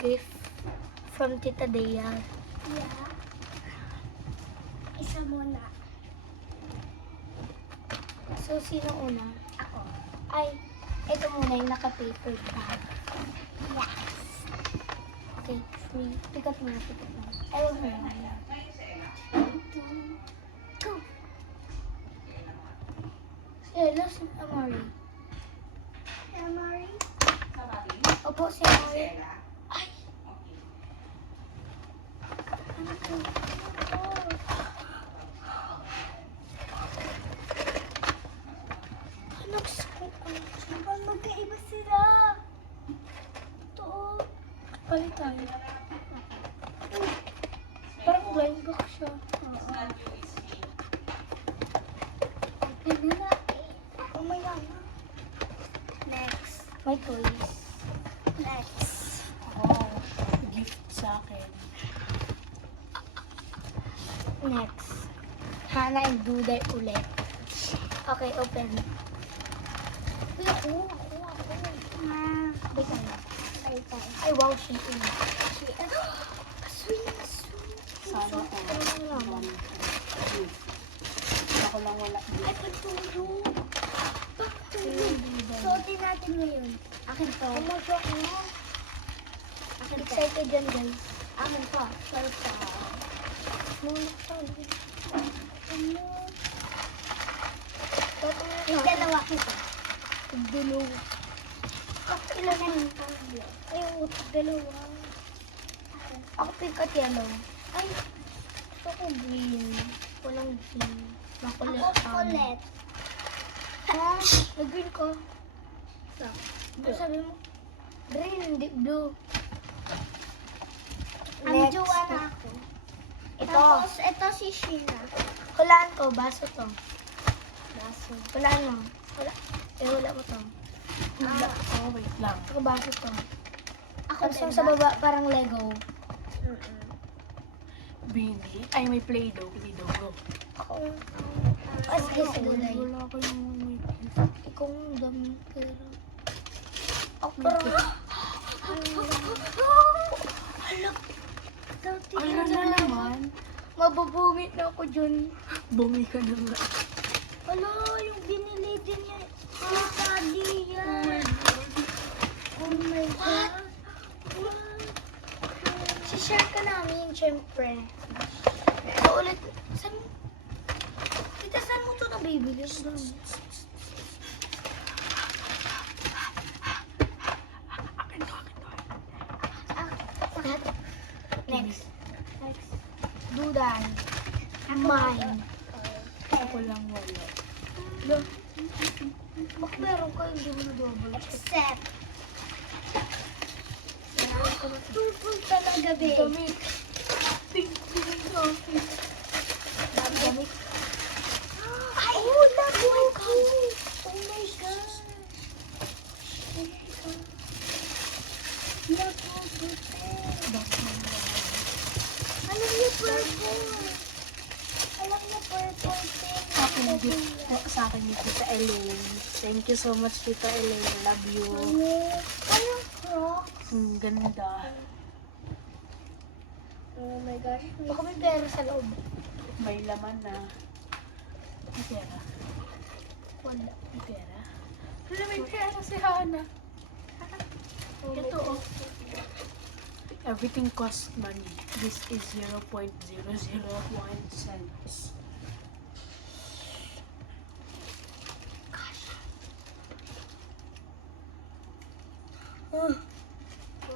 gift from Tita Dea. Yeah. Isa muna. So, sino una? Ako. Ay, ito muna yung naka-paper tag. Yes. Okay, three. Pikat mo na. Ay, wag mo na. Go. Hello, si Amari. Amari. Opo, si Amari. Ay! Ano to? Anak, Magkaiba sila. ito. Palit tayo. Parang blind book siya. Open na natin. Oh my God. Next. May toys. Next. Oh, gift sa akin. Next. Hana and Duday ulit. Okay, open. Uy, ako. Wait lang. Ay, wow, she is. Sweet. Sana ko. Ako lang wala. Ay, pagtulong. Suotin natin ngayon. Akin to. Pumasok mo. Akin to. Excited yan, guys. Akin to. Salsa. Muna ka. Ano? Tapos May dalawa kita. dalawa. Ilan na yung Ay, dalawa. Ako pink at yellow. Ay, gusto ko green. Walang green. Makulit. Ako kulit. Ha? Nag-green ko. Ano sabi mo? Green, hindi blue. Ang Next. jowa na ako. Ito. Tapos, ito si Sheena. Hulaan ko. Baso to. Baso. Hulaan mo. Wala. Wala mo to. Oh, wait lang. Ako baso to. Ako Tapos din yung sa ba? baba, parang Lego. Bini. Ay, may Play-Doh. Play-Doh. Go. Ako. As guess, gulay. Wala ko yung may Ikaw ang dami pera. Ako parang... Hala. Ano na naman? Mabubungit na ako dyan. Bumi ka na nga. Hala, yung binili din niya. Yung daddy yan. Oh my God. Si-share ka namin, syempre. Ito ulit. Saan? Tita, saan mo ito nabibili? Akin to, akin to. Next. Dudan. Mine. Ako lang wala. Bak meron ka, hindi mo na-double. Except. Tutol talaga, babe. Damit. Damit. Ay, love you. Oh my God. Love you, alam niyo, purple. Alam niyo, purple thing. Akin gift sa akin ni Tita Elaine. Thank you so much, Tita Elaine. Love you. Anong Crocs? Ang ganda. Oh my gosh. Baka may pera sa loob. May laman na. May pera. Wala. May pera. Wala, may pera si Hana. Ito, oh. Everything costs money. This is 0.001 cents.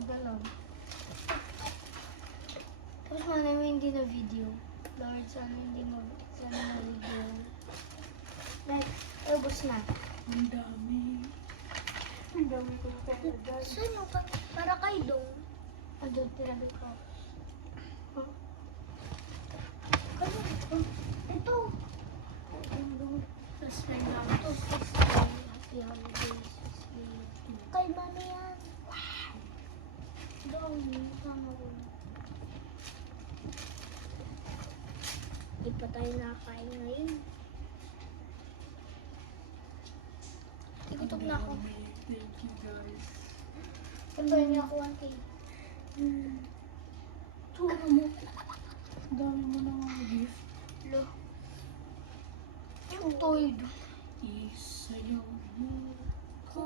Galon. Tapos manay mo hindi na video. Lord, sana hindi mo na video. Next, ubos na. Ang dami. Ang dami ko pera dyan. Saan yung para kay Dong? Ano, tinabi ko. Ito. Tapos may lang. Ito, 60. Happy holidays. Kay Mami yan. Dong, tama ko. Di pa tayo nakakain ngayon. Igutom na ako. Thank you guys. Pagbayan niya ako 1K. Ito, ano mo? Ang dami mo na mga gift. Lo. Yung toy doon. Isayaw mo ko.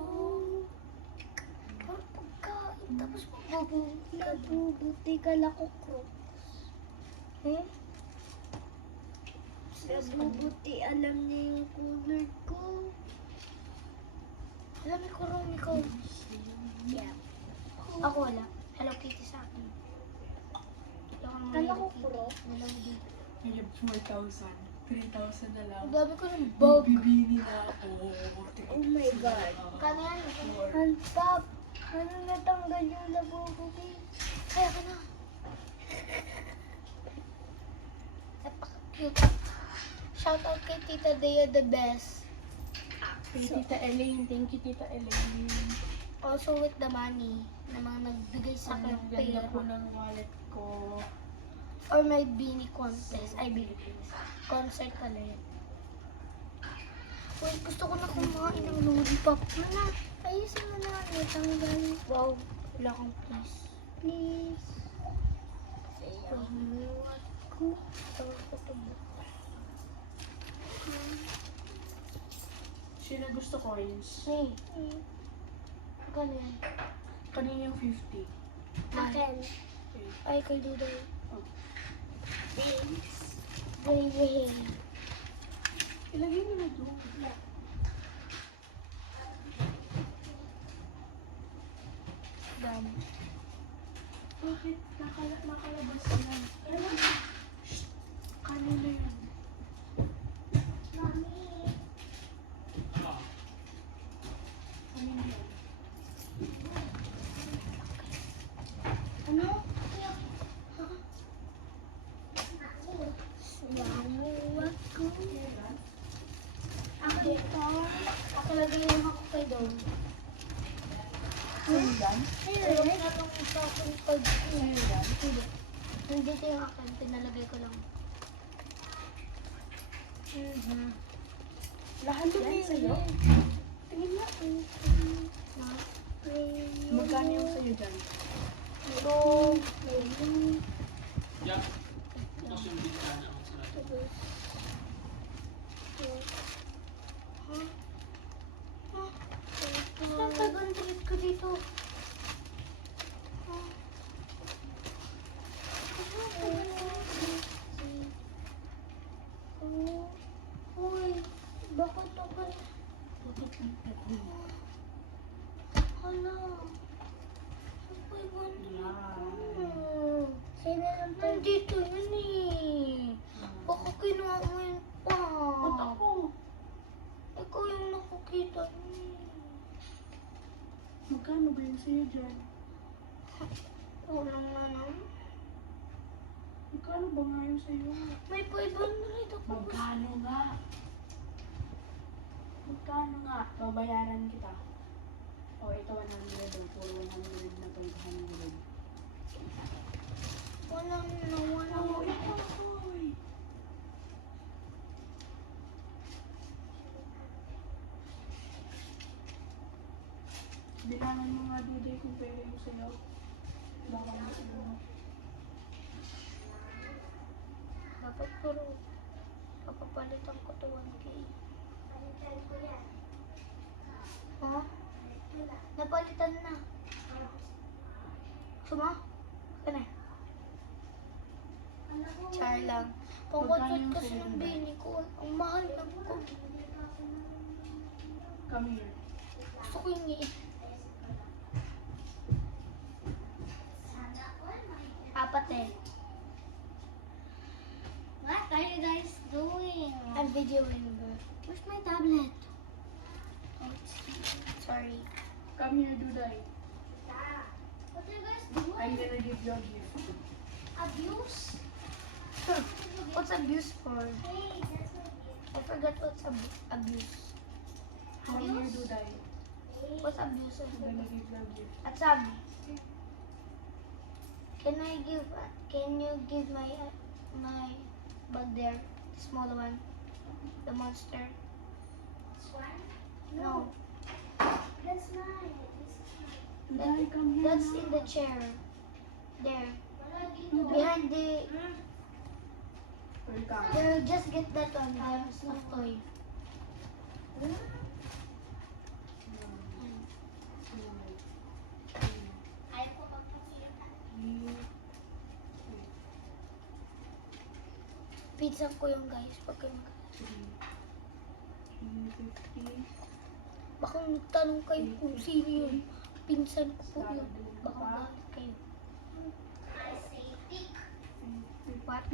Parang pagkain. Tapos magbubuti ka lang ko Crocs. Hmm? Mabuti alam niya yung color ko. Alam ni Kurong ikaw. Yeah. Ako wala. Hello Kitty sa akin. Kala ko Crocs. Dalawa dito. May 4,000. 3,000 na lang. Ang dami ko ng bug. Bibini na ako. Oh my God. Kano yan? Pop, ano natanggal yung labo ko, babe? Kaya ka na. Napaka-cute. Shoutout kay Tita Dea the best. Kay Tita Elaine. Thank you, Tita Elaine. Also with the money na mga nagbigay sa akin ng Ang ganda pera. po ng wallet ko. Or may beanie contest. Ay, beanie concert pala yun. Uy, gusto ko na kumain ng lollipop. Mana, ayusin mo na. Natanggal. Wow. Wala kang please. Please. Sayaw mo ako. Tawag ko ito mo. Sino gusto coins? Hey. Kano yan? Kanina yung 50. Akin. Okay. Ay, kay Duday. Oh. Thanks. Hey. Ilagay mo na doon. Dami. Bakit? Nakalabas na. Shh! Kanina yun. Mami. Kanina yun. Ano? Ako ito. Ako lagay yung ako kay Dom. Sa'yo yan? Ayun, na itong sa aking pag... Sa'yo yan? Hindi. Nandito yung akin. Pinalagay ko lang. Lahat yan sa'yo? Tingin nga. Magkano yung sa'yo dyan? Ito. Saan tag-treat ko dito? Uy, bakit ako? Hala. Uy, Sino lang to? nandito yun eh. Baka kinuha mo yun pa. Ba't ako? Ikaw yung nakukita niya. Magkano ba yung sa'yo dyan? Walang naman. Magkano ba nga yung sa'yo? May 500 ako. Magkano nga? Magkano nga? Babayaran kita. O, ito 100. O, puro 100 na 500. Walang nawala. Oy! Bilangan mo nga, Duday, kung pwede yung sa'yo. Baka mo. Dapat puro. Papapalitan ko to 1K. Ha? Napalitan na. Suma? Ano? Char lang. Pangkonsert kasi ng bini ko. Ang mahal na ko. Come here. Gusto ko yung apat eh. What are you guys doing? I'm videoing her. Where's my tablet? Sorry. Come here, Duday. What are you guys doing? I'm gonna give you a gift. Abuse? What's abuse for? Hey, that's my gift. I forgot what's abuse. Come here, Duday. What's abuse? I'm gonna give you a gift. At sabi, can you give my bag there, the small one, the monster? This one? No, That's mine. Duday, come here that's na. in the chair. There. Behind the... There, just get that one. There's a toy. Ayaw ko magpakita. Pizza ko yung guys. Pag kayo baka tanong kayo kung sino yun. Pinsan ko po yun. Baka bakit kayo. I say tick. What?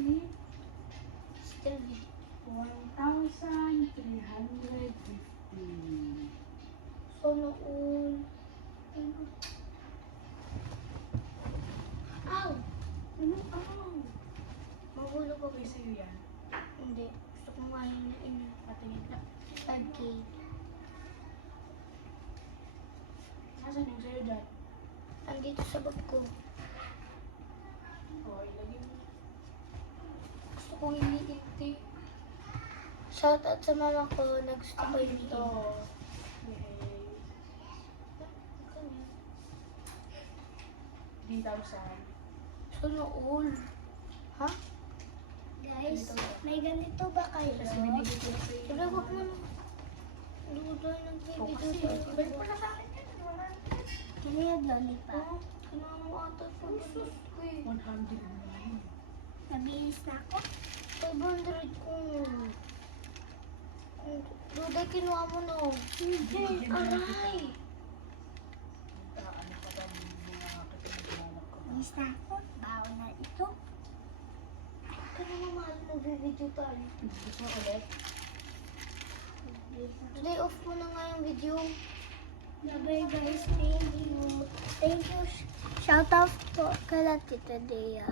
Still video. 1,350. Sana all. Ow! Ano? Ano? Mahulog ako. Okay, sa'yo yan. Hindi. Gusto ko mahinain yun. Patingin na. 5K. Nasaan yung sa'yo dyan? Andito sa bag ko. O, ilagay mo. Gusto kong iniinti. Shout out sa mama ko na gusto ko iniinti. Ito. Yay. 3,000. Sana all. Ha? Guys, may ganito ba kayo? Kasi binigay ko na sa'yo. Wala, wag mo na. Luto ng O, baby kasi, doon. balik mo na sa akin yan. Kaya yung lollipop. Kailangan mo ata sa usus ko eh. 109. Nabihis na ako. 500 ko. Duday, kinuha mo no. Hindi. Aray! Ano pa ba yung mga kapitbahay ko? Nabihis na ako. Baon na ito. Kaya mamahal na video tayo. Gusto mo ulit? Today off mo na nga yung video. Bye guys. Thank you. Thank you. Shout out to kala Tita Dea.